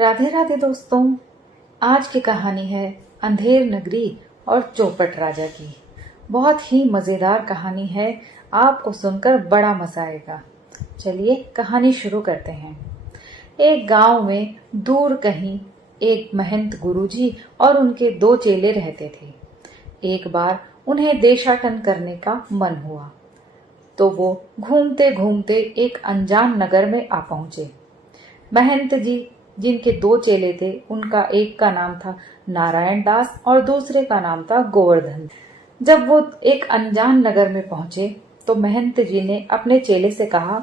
राधे राधे दोस्तों। आज की कहानी है अंधेर नगरी और चौपट राजा की। बहुत ही मजेदार कहानी है, आपको सुनकर बड़ा मजा आएगा। चलिए कहानी शुरू करते हैं। एक गांव में दूर कहीं एक महंत गुरुजी और उनके 2 चेले रहते थे। एक बार उन्हें देशाटन करने का मन हुआ तो वो घूमते घूमते एक अनजान नगर में आ पहुंचे। महंत जी जिनके 2 चेले थे, उनका एक का नाम था नारायण दास और दूसरे का नाम था गोवर्धन। जब वो एक अनजान नगर में पहुंचे तो महंत जी ने अपने चेले से कहा,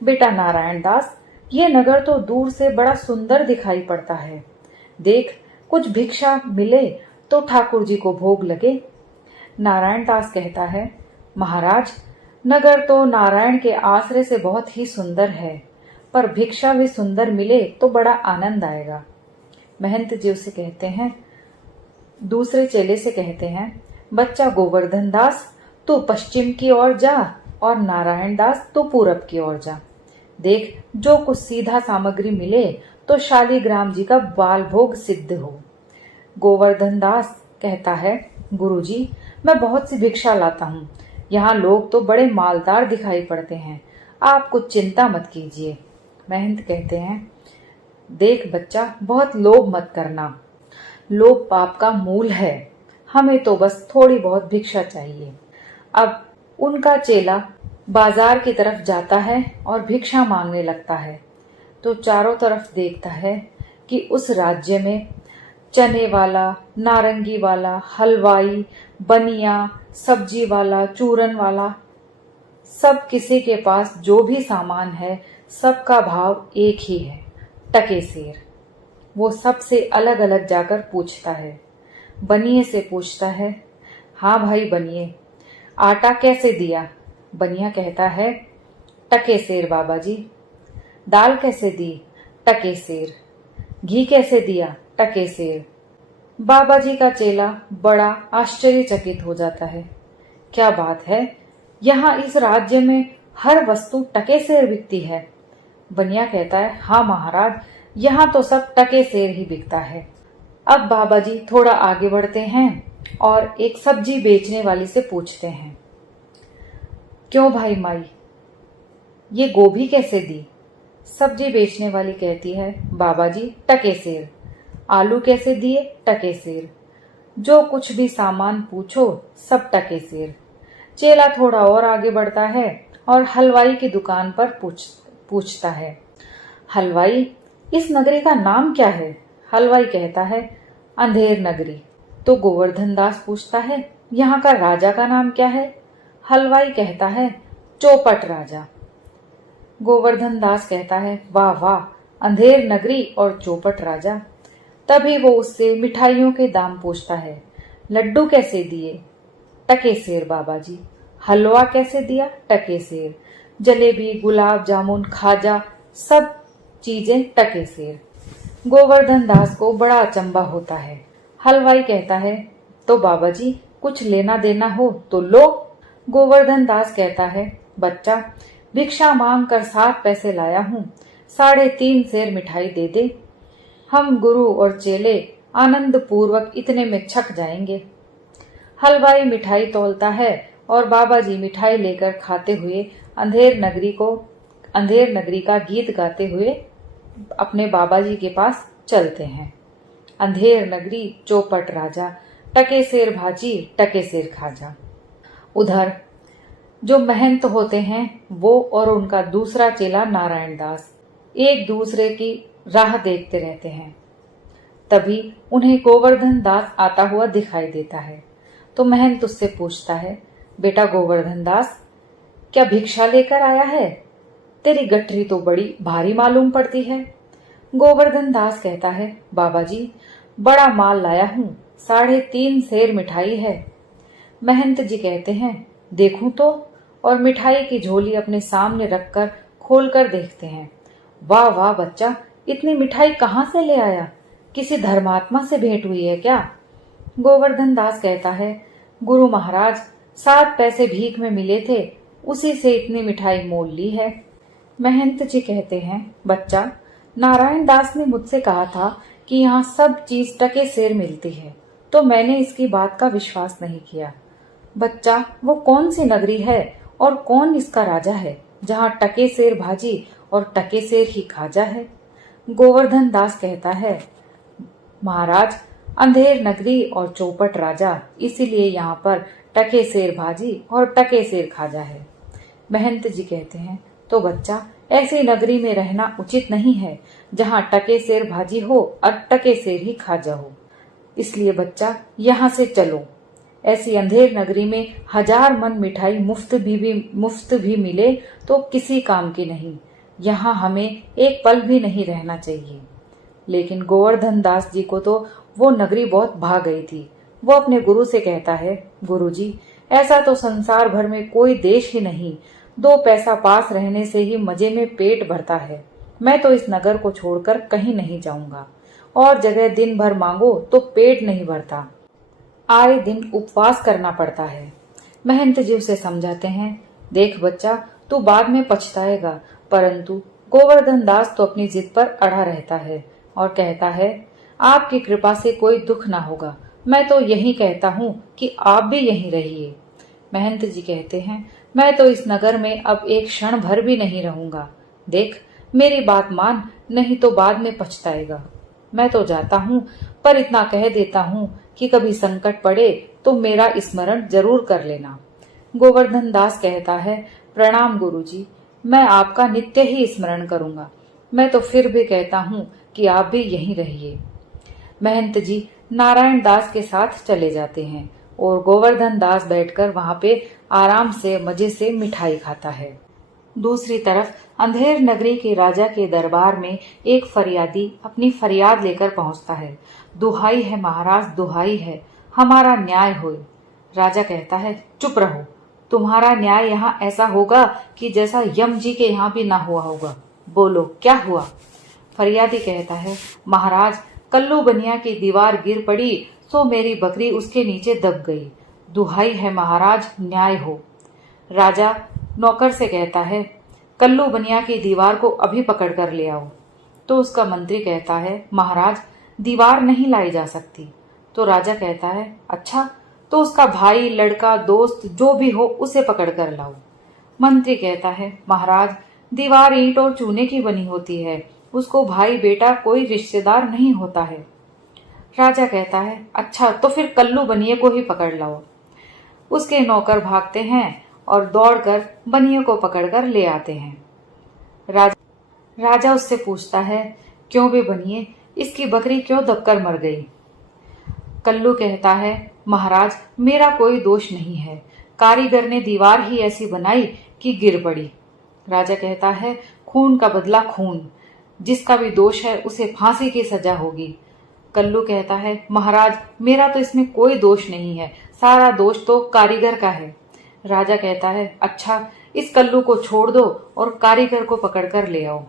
बेटा नारायण दास, ये नगर तो दूर से बड़ा सुंदर दिखाई पड़ता है। देख, कुछ भिक्षा मिले तो ठाकुर जी को भोग लगे। नारायण दास कहता है, महाराज, नगर तो नारायण के आश्रय से बहुत ही सुंदर है, पर भिक्षा भी सुंदर मिले तो बड़ा आनंद आएगा। महंत जी उसे कहते हैं, दूसरे चेले से कहते हैं, बच्चा गोवर्धन दास, तू पश्चिम की ओर जा और नारायण दास तू पूरब की ओर जा। देख, जो कुछ सीधा सामग्री मिले तो शालीग्राम जी का बाल भोग सिद्ध हो। गोवर्धन दास कहता है, गुरुजी, मैं बहुत सी भिक्षा लाता हूँ। यहाँ लोग तो बड़े मालदार दिखाई पड़ते हैं, आप कुछ चिंता मत कीजिए। महंत कहते हैं, देख बच्चा, बहुत लोभ मत करना, लोभ पाप का मूल है। हमें तो बस थोड़ी बहुत भिक्षा चाहिए। अब उनका चेला बाजार की तरफ जाता है और भिक्षा मांगने लगता है तो चारों तरफ देखता है कि उस राज्य में चने वाला, नारंगी वाला, हलवाई, बनिया, सब्जी वाला, चूरन वाला, सब किसी के पास जो भी सामान है सबका भाव एक ही है, टके सेर। वो सबसे अलग अलग जाकर पूछता है। बनिए से पूछता है, हाँ भाई बनिए, आटा कैसे दिया? बनिया कहता है, टके सेर बाबा जी। दाल कैसे दी? टके सेर। घी कैसे दिया? टके सेर। बाबा जी का चेला बड़ा आश्चर्यचकित हो जाता है। क्या बात है, यहाँ इस राज्य में हर वस्तु टके सेर बिकती है? बनिया कहता है, हाँ महाराज, यहाँ तो सब टके सेर ही बिकता है। अब बाबा जी थोड़ा आगे बढ़ते हैं और एक सब्जी बेचने वाली से पूछते हैं, क्यों भाई माई, ये गोभी कैसे दी? सब्जी बेचने वाली कहती है, बाबा जी टके सेर। आलू कैसे दिए? टके सेर। जो कुछ भी सामान पूछो सब टके सेर। चेला थोड़ा और आगे बढ़ता है और हलवाई की दुकान पर पूछता है, हलवाई, इस नगरी का नाम क्या है? हलवाई कहता है, अंधेर नगरी। तो गोवर्धन दास पूछता है, यहाँ का राजा का नाम क्या है? हलवाई कहता है, चौपट राजा। गोवर्धन दास कहता है, वाह वाह, अंधेर नगरी और चौपट राजा। तभी वो उससे मिठाइयों के दाम पूछता है। लड्डू कैसे दिए? टके सेर बाबा जी। हलवा कैसे दिया? टके सेर। जलेबी, गुलाब जामुन, खाजा, सब चीजें टके सेर। गोवर्धन दास को बड़ा अचंभा होता है। हलवाई कहता है, तो बाबा जी कुछ लेना देना हो तो लो। गोवर्धन दास कहता है, बच्चा, भिक्षा मांग कर 7 पैसे लाया हूँ, 3.5 सेर मिठाई दे दे। हम गुरु और चेले आनंद पूर्वक इतने में छक जाएंगे। हलवाई मिठाई तौलता है और बाबा जी मिठाई लेकर खाते हुए अंधेर नगरी का गीत गाते हुए अपने बाबा जी के पास चलते हैं। अंधेर नगरी, चौपट राजा, टके सेर भाजी, टके सेर खाजा। उधर जो महंत होते हैं वो और उनका दूसरा चेला नारायण दास एक दूसरे की राह देखते रहते हैं। तभी उन्हें गोवर्धन दास आता हुआ दिखाई देता है तो महंत उससे पूछता है, बेटा गोवर्धन दास, क्या भिक्षा लेकर आया है? तेरी गठरी तो बड़ी भारी मालूम पड़ती है। गोवर्धन दास कहता है, बाबा जी, बड़ा माल लाया हूँ, 3.5 सेर मिठाई है। महंत जी कहते हैं, देखूं तो, और मिठाई की झोली अपने सामने रखकर खोलकर देखते हैं। वाह वाह बच्चा, इतनी मिठाई कहाँ से ले आया? किसी धर्मात्मा से भेंट हुई है क्या? गोवर्धन दास कहता है, गुरु महाराज, 7 पैसे भीख में मिले थे, उसी से इतनी मिठाई मोल ली है। महंत जी कहते हैं, बच्चा, नारायण दास ने मुझसे कहा था कि यहाँ सब चीज टके सेर मिलती है, तो मैंने इसकी बात का विश्वास नहीं किया। बच्चा, वो कौन सी नगरी है और कौन इसका राजा है जहाँ टके सेर भाजी और टके सेर ही खाजा है? गोवर्धन दास कहता है, महाराज, अंधेर नगरी और चौपट राजा, इसीलिए यहाँ पर टके सेर भाजी और टके सेर खाजा है। महंत जी कहते हैं, तो बच्चा, ऐसी नगरी में रहना उचित नहीं है जहाँ टके सेर भाजी हो और टके सेर ही खाजा हो। इसलिए बच्चा, यहाँ से चलो। ऐसी अंधेर नगरी में 1000 मन मिठाई मुफ्त भी मिले तो किसी काम की नहीं। यहाँ हमें एक पल भी नहीं रहना चाहिए। लेकिन गोवर्धन दास जी को तो वो नगरी बहुत भा गई थी। वो अपने गुरु से कहता है, गुरुजी, ऐसा तो संसार भर में कोई देश ही नहीं, 2 पैसा पास रहने से ही मजे में पेट भरता है। मैं तो इस नगर को छोड़कर कहीं नहीं जाऊंगा। और जगह दिन भर मांगो तो पेट नहीं भरता, आए दिन उपवास करना पड़ता है। महंत जी उसे समझाते हैं, देख बच्चा, तू बाद में पछताएगा। परंतु गोवर्धन दास तो अपनी जिद पर अड़ा रहता है और कहता है, आपकी कृपा से कोई दुख ना होगा। मैं तो यही कहता हूँ कि आप भी यहीं रहिए। महंत जी कहते हैं, मैं तो इस नगर में अब एक क्षण भर भी नहीं रहूंगा। देख, मेरी बात मान, नहीं तो बाद में पछताएगा। मैं तो जाता हूँ, पर इतना कह देता हूँ कि कभी संकट पड़े तो मेरा स्मरण जरूर कर लेना। गोवर्धन दास कहता है, प्रणाम गुरुजी, मैं आपका नित्य ही स्मरण करूंगा। मैं तो फिर भी कहता हूँ कि आप भी यहीं रहिए। महंत जी नारायण दास के साथ चले जाते हैं और गोवर्धन दास बैठकर वहां पे आराम से मजे से मिठाई खाता है। दूसरी तरफ अंधेर नगरी के राजा के दरबार में एक फरियादी अपनी फरियाद लेकर पहुंचता है। दुहाई है महाराज, दुहाई है, हमारा न्याय होए। राजा कहता है, चुप रहो, तुम्हारा न्याय यहाँ ऐसा होगा कि जैसा यम जी के यहाँ भी ना हुआ होगा। बोलो, क्या हुआ? फरियादी कहता है, महाराज, कल्लू बनिया की दीवार गिर पड़ी, सो मेरी बकरी उसके नीचे दब गई। दुहाई है महाराज, न्याय हो। राजा नौकर से कहता है, कल्लू बनिया की दीवार को अभी पकड़ कर ले आओ। तो उसका मंत्री कहता है, महाराज, दीवार नहीं लाई जा सकती। तो राजा कहता है, अच्छा, तो उसका भाई, लड़का, दोस्त जो भी हो उसे पकड़ कर लाओ। मंत्री कहता है, महाराज, दीवार ईंट और चूने की बनी होती है, उसको भाई बेटा कोई रिश्तेदार नहीं होता है। राजा कहता है, अच्छा, तो फिर कल्लू बनिए को ही पकड़ लाओ। उसके नौकर भागते हैं और दौड़कर बनिए को पकड़कर ले आते हैं। राजा उससे पूछता है, क्यों बे बनिए, इसकी बकरी क्यों दबकर मर गई? कल्लू कहता है, महाराज, मेरा कोई दोष नहीं है, कारीगर ने दीवार ही ऐसी बनाई कि गिर पड़ी। राजा कहता है, खून का बदला खून, जिसका भी दोष है उसे फांसी की सजा होगी। कल्लू कहता है, महाराज, मेरा तो इसमें कोई दोष नहीं है, सारा दोष तो कारीगर का है। राजा कहता है, अच्छा, इस कल्लू को छोड़ दो और कारीगर को पकड़कर ले आओ।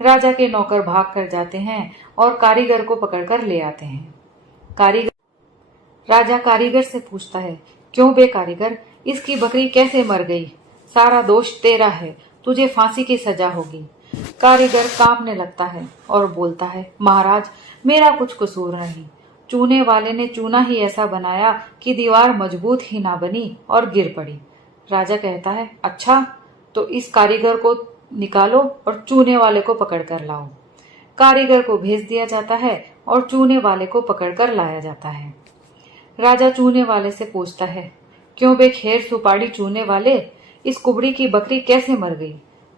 राजा के नौकर भाग कर जाते हैं और कारीगर को पकड़कर ले आते हैं। राजा कारीगर से पूछता है, क्यों बे कारीगर, इसकी बकरी कैसे मर गई? सारा दोष तेरा है, तुझे फांसी की सजा होगी। कारीगर कांपने लगता है और बोलता है, महाराज, मेरा कुछ कसूर नहीं, चूने वाले ने चूना ही ऐसा बनाया कि दीवार मजबूत ही ना बनी और गिर पड़ी। राजा कहता है, अच्छा, तो इस कारीगर को निकालो और चूने वाले को पकड़ कर लाओ। कारीगर को भेज दिया जाता है और चूने वाले को पकड़कर लाया जाता है। राजा चूने वाले से पूछता है, क्यों बे खेर सुपाड़ी चूने वाले, इस कुबड़ी की बकरी कैसे मर गई?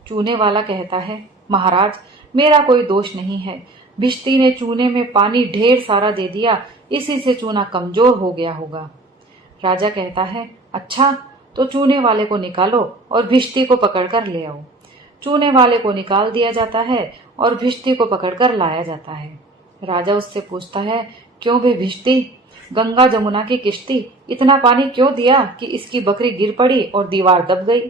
चूने वाला कहता है, महाराज, मेरा कोई दोष नहीं है, भिश्ती ने चूने में पानी ढेर सारा दे दिया, इसी से चूना कमजोर हो गया होगा। राजा कहता है, अच्छा, तो चूने वाले को निकालो और भिश्ती को पकड़कर ले आओ। चूने वाले को निकाल दिया जाता है और भिश्ती को पकड़कर लाया जाता है। राजा उससे पूछता है, क्यों बे भिश्ती, गंगा जमुना की किश्ती, इतना पानी क्यों दिया कि इसकी बकरी गिर पड़ी और दीवार दब गई?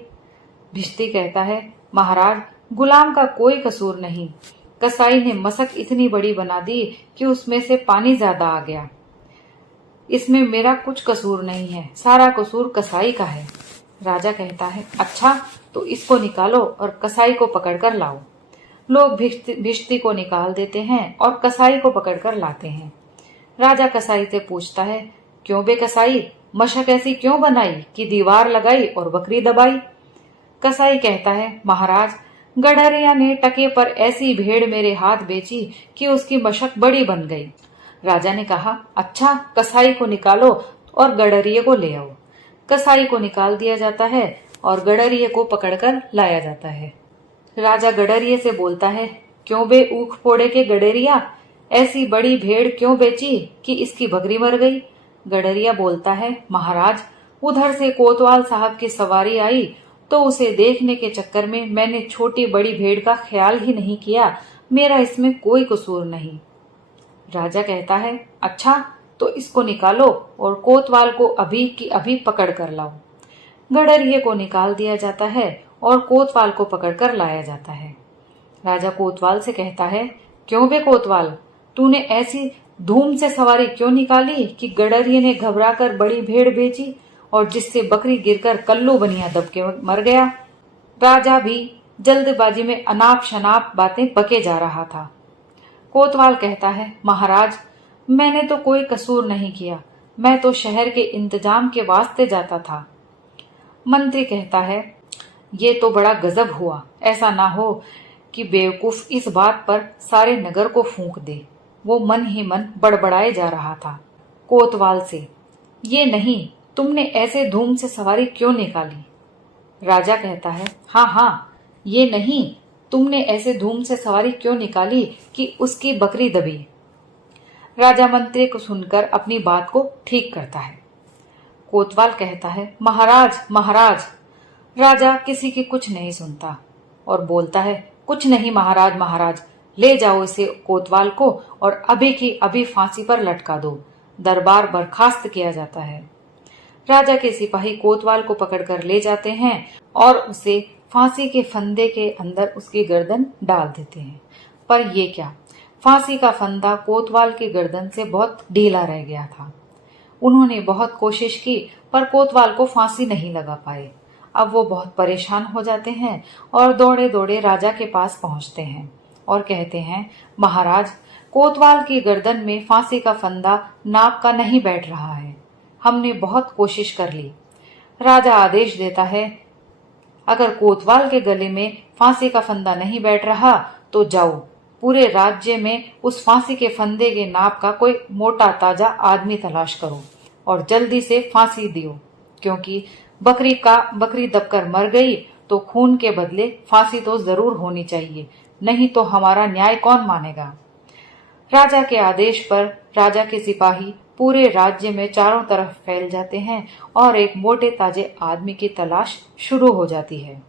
भिश्ती कहता है, महाराज, गुलाम का कोई कसूर नहीं, कसाई ने मशक इतनी बड़ी बना दी कि उसमें से पानी ज्यादा आ गया। इसमें मेरा कुछ कसूर नहीं है, सारा कसूर कसाई का है। राजा कहता है, अच्छा, तो इसको निकालो और कसाई को पकड़कर लाओ। लोग भिश्ती को निकाल देते हैं और कसाई को पकड़कर लाते हैं। राजा कसाई से पूछता है, क्यों बे कसाई, मशक ऐसी क्यों बनाई कि दीवार लगाई और बकरी दबाई? कसाई कहता है, महाराज, गडरिया ने टके पर ऐसी भेड़ मेरे हाथ बेची कि उसकी मशक बड़ी बन गई। राजा ने कहा, अच्छा, कसाई को निकालो और गडरिये को ले आओ। कसाई को निकाल दिया जाता है और गडरिये को पकड़कर लाया जाता है। राजा गडरिये से बोलता है, क्यों बे ऊख फोड़े के गडरिया, ऐसी बड़ी भेड़ क्यों बेची कि इसकी बकरी मर गई? गडरिया बोलता है, महाराज, उधर से कोतवाल साहब की सवारी आई तो उसे देखने के चक्कर में मैंने छोटी बड़ी भेड़ का ख्याल ही नहीं किया, मेरा इसमें कोई कसूर नहीं। राजा कहता है, अच्छा, तो इसको निकालो और कोतवाल को अभी की अभी पकड़ कर लाओ। गडरिये को निकाल दिया जाता है और कोतवाल को पकड़कर लाया जाता है। राजा कोतवाल से कहता है, क्यों बे कोतवाल, तूने ऐसी धूम से सवारी क्यों निकाली कि गडरिये ने घबराकर बड़ी भेड़ बेची और जिससे बकरी गिरकर कल्लू बनिया दब के मर गया? राजा भी जल्दबाजी में अनाप शनाप बातें बके जा रहा था। कोतवाल कहता है, महाराज, मैंने तो कोई कसूर नहीं किया, मैं तो शहर के इंतजाम के वास्ते जाता था। मंत्री कहता है, ये तो बड़ा गजब हुआ, ऐसा ना हो कि बेवकूफ इस बात पर सारे नगर को फूंक दे। वो मन ही मन बड़बड़ाए जा रहा था। कोतवाल से, ये नहीं, तुमने ऐसे धूम से सवारी क्यों निकाली? राजा कहता है, हाँ हाँ, ये नहीं, तुमने ऐसे धूम से सवारी क्यों निकाली कि उसकी बकरी दबी? राजा मंत्री को सुनकर अपनी बात को ठीक करता है। कोतवाल कहता है, महाराज महाराज। राजा किसी की कुछ नहीं सुनता और बोलता है, कुछ नहीं महाराज महाराज, ले जाओ इसे कोतवाल को और अभी की अभी फांसी पर लटका दो। दरबार बर्खास्त किया जाता है। राजा के सिपाही कोतवाल को पकड़कर ले जाते हैं और उसे फांसी के फंदे के अंदर उसकी गर्दन डाल देते हैं। पर ये क्या, फांसी का फंदा कोतवाल की गर्दन से बहुत ढीला रह गया था। उन्होंने बहुत कोशिश की पर कोतवाल को फांसी नहीं लगा पाए। अब वो बहुत परेशान हो जाते हैं और दौड़े दौड़े राजा के पास पहुंचते हैं और कहते हैं, महाराज, कोतवाल की गर्दन में फांसी का फंदा नाप का नहीं बैठ रहा है, हमने बहुत कोशिश कर ली। राजा आदेश देता है, अगर कोतवाल के गले में फांसी का फंदा नहीं बैठ रहा तो जाओ, पूरे राज्य में उस फांसी के फंदे के नाप का कोई मोटा ताजा आदमी तलाश करो और जल्दी से फांसी दियो, क्योंकि बकरी दबकर मर गई तो खून के बदले फांसी तो जरूर होनी चाहिए, नहीं तो हमारा न्याय कौन मानेगा। राजा के आदेश पर राजा के सिपाही पूरे राज्य में चारों तरफ फैल जाते हैं और एक मोटे ताजे आदमी की तलाश शुरू हो जाती है।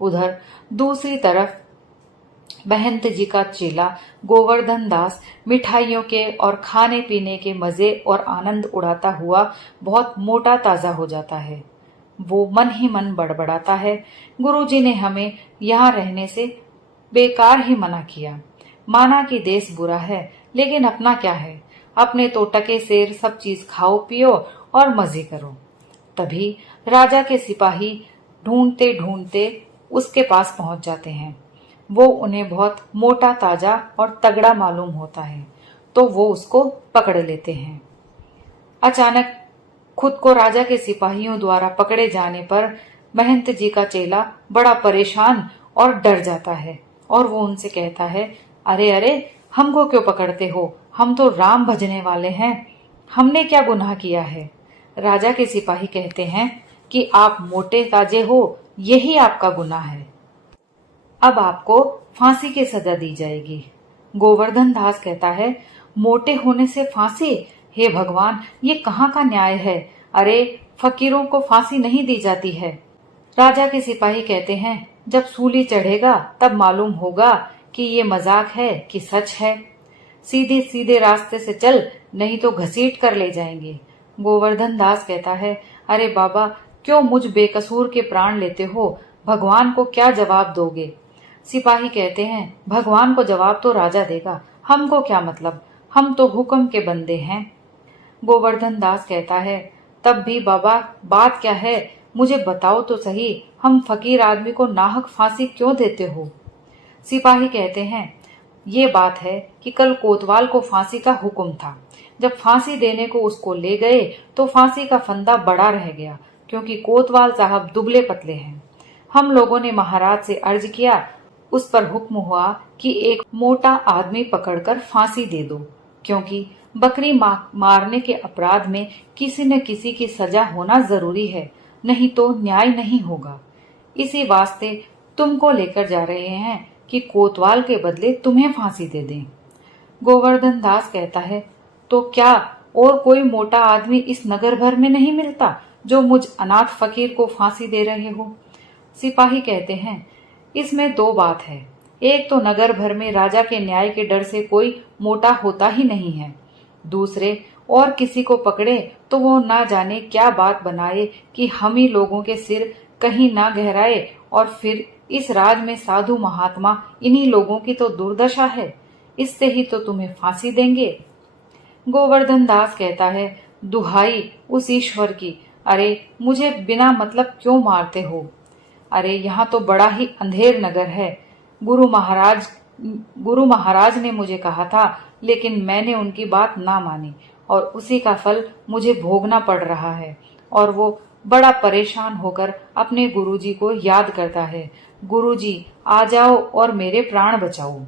उधर दूसरी तरफ महंत जी का चेला गोवर्धन दास मिठाइयों के और खाने पीने के मजे और आनंद उड़ाता हुआ बहुत मोटा ताजा हो जाता है। वो मन ही मन बड़बड़ाता है, गुरुजी ने हमें यहाँ रहने से बेकार ही मना किया। माना कि देश बुरा है, लेकिन अपना क्या है, अपने तो टके सेर सब चीज खाओ पियो और मजे करो। तभी राजा के सिपाही ढूंढते ढूंढते उसके पास पहुंच जाते हैं। वो उन्हें बहुत मोटा ताजा और तगड़ा मालूम होता है, तो वो उसको पकड़ लेते हैं। अचानक खुद को राजा के सिपाहियों द्वारा पकड़े जाने पर महंत जी का चेला बड़ा परेशान और डर जाता है और वो उनसे कहता है, अरे अरे, हमको क्यों पकड़ते हो, हम तो राम भजने वाले हैं, हमने क्या गुनाह किया है? राजा के सिपाही कहते हैं कि आप मोटे ताजे हो, यही आपका गुनाह है, अब आपको फांसी की सजा दी जाएगी। गोवर्धन दास कहता है, मोटे होने से फांसी? हे भगवान, ये कहाँ का न्याय है? अरे, फकीरों को फांसी नहीं दी जाती है। राजा के सिपाही कहते हैं, जब सूली चढ़ेगा तब मालूम होगा कि ये मजाक है कि सच है। सीधे सीधे रास्ते से चल, नहीं तो घसीट कर ले जाएंगे। गोवर्धन दास कहता है, अरे बाबा, क्यों मुझ बेकसूर के प्राण लेते हो? भगवान को क्या जवाब दोगे? सिपाही कहते हैं, भगवान को जवाब तो राजा देगा, हमको क्या मतलब, हम तो हुक्म के बंदे हैं। गोवर्धन दास कहता है, तब भी बाबा, बात क्या है, मुझे बताओ तो सही, हम फकीर आदमी को नाहक फांसी क्यों देते हो? सिपाही कहते हैं, ये बात है कि कल कोतवाल को फांसी का हुक्म था। जब फांसी देने को उसको ले गए तो फांसी का फंदा बड़ा रह गया, क्योंकि कोतवाल साहब दुबले पतले हैं। हम लोगों ने महाराज से अर्ज किया, उस पर हुक्म हुआ कि एक मोटा आदमी पकड़कर फांसी दे दो, क्योंकि बकरी मारने के अपराध में किसी न किसी की सजा होना जरूरी है, नहीं तो न्याय नहीं होगा। इसी वास्ते तुमको लेकर जा रहे हैं कि कोतवाल के बदले तुम्हें फांसी दे दें। गोवर्धन दास कहता है, तो क्या और कोई मोटा आदमी इस नगर भर में नहीं मिलता जो मुझ अनाथ फकीर को फांसी दे रहे हो? सिपाही कहते हैं, इसमें दो बात है। एक तो नगर भर में राजा के न्याय के डर से कोई मोटा होता ही नहीं है। दूसरे, और किसी को पकड़े तो वो ना जाने क्या बात बनाए कि हम ही लोगों के सिर कहीं ना गहराए, और फिर इस राज में साधु महात्मा इन्हीं लोगों की तो दुर्दशा है। इससे ही तो तुम्हें फांसी देंगे। गोवर्धन दास कहता है, दुहाई उस ईश्वर की, अरे मुझे बिना मतलब क्यों मारते हो? अरे यहाँ तो बड़ा ही अंधेर नगर है। गुरु महाराज ने मुझे कहा था, लेकिन मैंने उनकी बात ना मानी और उसी का फल मुझे भोगना पड़ रहा है। और वो बड़ा परेशान होकर अपने गुरुजी को याद करता है, गुरुजी आ जाओ और मेरे प्राण बचाओ।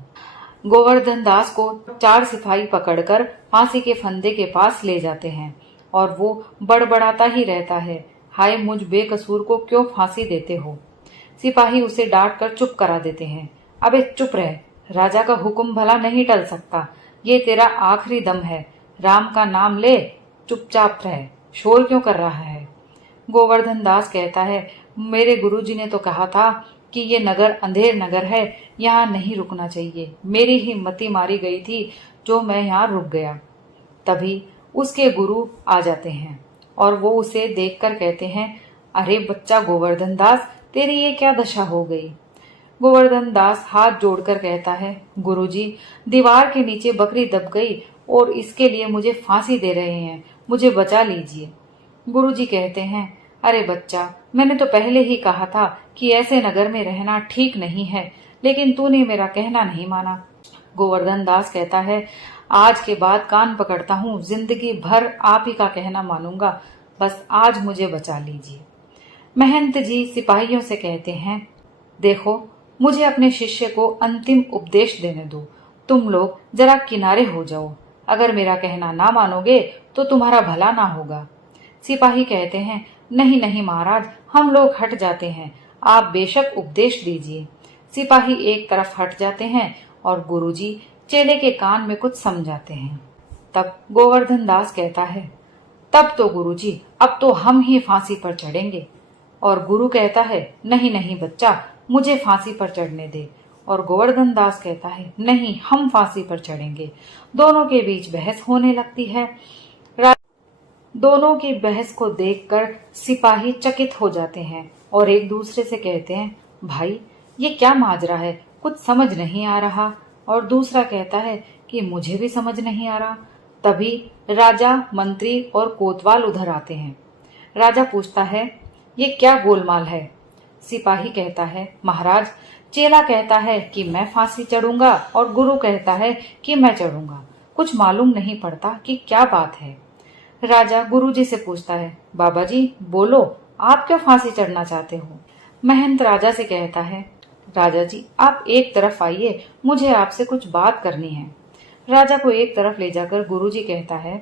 गोवर्धन दास को 4 सिपाही पकड़कर फांसी के फंदे के पास ले जाते हैं और वो बड़बड़ाता ही रहता है, हाय मुझ बेकसूर को क्यों फांसी देते हो? सिपाही उसे डांट कर चुप करा देते हैं। अबे चुप रह, राजा का हुक्म भला नहीं टल सकता। ये तेरा आखिरी दम है, राम का नाम ले, चुपचाप रह, शोर क्यों कर रहा है? गोवर्धन दास कहता है, मेरे गुरुजी ने तो कहा था कि ये नगर अंधेर नगर है, यहाँ नहीं रुकना चाहिए। मेरी ही मति मारी गई थी जो मैं यहाँ रुक गया। तभी उसके गुरु आ जाते हैं और वो उसे देखकर कहते हैं, अरे बच्चा गोवर्धन दास, तेरी ये क्या दशा हो गई? गोवर्धन दास हाथ जोड़कर कहता है, गुरुजी, दीवार के नीचे बकरी दब गई और इसके लिए मुझे फांसी दे रहे हैं, मुझे बचा लीजिए। गुरुजी कहते हैं, अरे बच्चा, मैंने तो पहले ही कहा था कि ऐसे नगर में रहना ठीक नहीं है, लेकिन तूने मेरा कहना नहीं माना। गोवर्धन दास कहता है, आज के बाद कान पकड़ता हूँ, जिंदगी भर आप ही का कहना मानूंगा, बस आज मुझे बचा लीजिए। महंत जी सिपाहियों से कहते हैं, देखो, मुझे अपने शिष्य को अंतिम उपदेश देने दो, तुम लोग जरा किनारे हो जाओ, अगर मेरा कहना ना मानोगे तो तुम्हारा भला ना होगा। सिपाही कहते हैं, नहीं नहीं महाराज, हम लोग हट जाते हैं, आप बेशक उपदेश दीजिए। सिपाही एक तरफ हट जाते हैं और गुरुजी चेले के कान में कुछ समझाते हैं। तब गोवर्धन दास कहता है, तब तो गुरुजी, अब तो हम ही फांसी पर चढ़ेंगे। और गुरु कहता है, नहीं नहीं बच्चा, मुझे फांसी पर चढ़ने दे। और गोवर्धन दास कहता है, नहीं, हम फांसी पर चढ़ेंगे। दोनों के बीच बहस होने लगती है। दोनों की बहस को देखकर सिपाही चकित हो जाते हैं और एक दूसरे से कहते हैं, भाई ये क्या माजरा है, कुछ समझ नहीं आ रहा। और दूसरा कहता है कि मुझे भी समझ नहीं आ रहा। तभी राजा, मंत्री और कोतवाल उधर आते हैं। राजा पूछता है, ये क्या गोलमाल है? सिपाही कहता है, महाराज, चेला कहता है कि मैं फांसी चढ़ूंगा और गुरु कहता है कि मैं चढ़ूंगा, कुछ मालूम नहीं पड़ता कि क्या बात है। राजा गुरुजी से पूछता है, बाबा जी बोलो, आप क्यों फांसी चढ़ना चाहते हो? महंत राजा से कहता है, राजा जी आप एक तरफ आइए, मुझे आपसे कुछ बात करनी है। राजा को एक तरफ ले जाकर गुरुजी कहता है,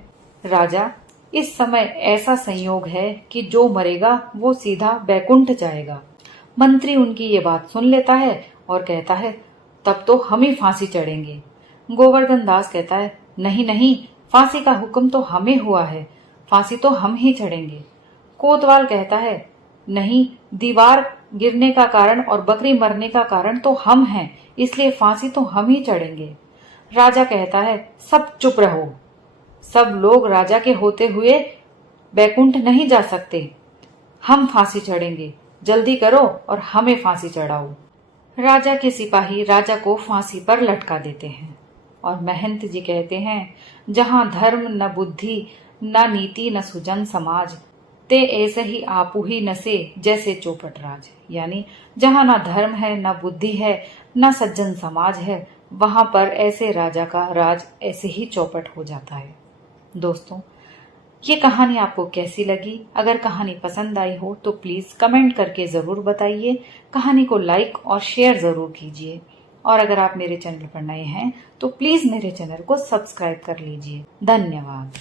राजा, इस समय ऐसा संयोग है कि जो मरेगा वो सीधा बैकुंठ जाएगा। मंत्री उनकी ये बात सुन लेता है और कहता है, तब तो हम ही फांसी चढ़ेंगे। गोवर्धन दास कहता है, नहीं नहीं, फांसी का हुक्म तो हमें हुआ है, फांसी तो हम ही चढ़ेंगे। कोतवाल कहता है, नहीं, दीवार गिरने का कारण और बकरी मरने का कारण तो हम हैं, इसलिए फांसी तो हम ही चढ़ेंगे। राजा कहता है, सब चुप रहो, सब लोग राजा के होते हुए बैकुंठ नहीं जा सकते, हम फांसी चढ़ेंगे, जल्दी करो और हमें फांसी चढ़ाओ। राजा के सिपाही राजा को फांसी पर लटका देते हैं और महंत जी कहते हैं, जहां धर्म न बुद्धि न नीति न सुजन समाज, ते ऐसे ही आपू ही नसे जैसे चौपट राज। यानी जहां ना धर्म है, ना बुद्धि है, ना सज्जन समाज है, वहां पर ऐसे राजा का राज ऐसे ही चौपट हो जाता है। दोस्तों, ये कहानी आपको कैसी लगी? अगर कहानी पसंद आई हो तो प्लीज कमेंट करके जरूर बताइए। कहानी को लाइक और शेयर जरूर कीजिए। और अगर आप मेरे चैनल पर नए हैं तो प्लीज मेरे चैनल को सब्सक्राइब कर लीजिए। धन्यवाद।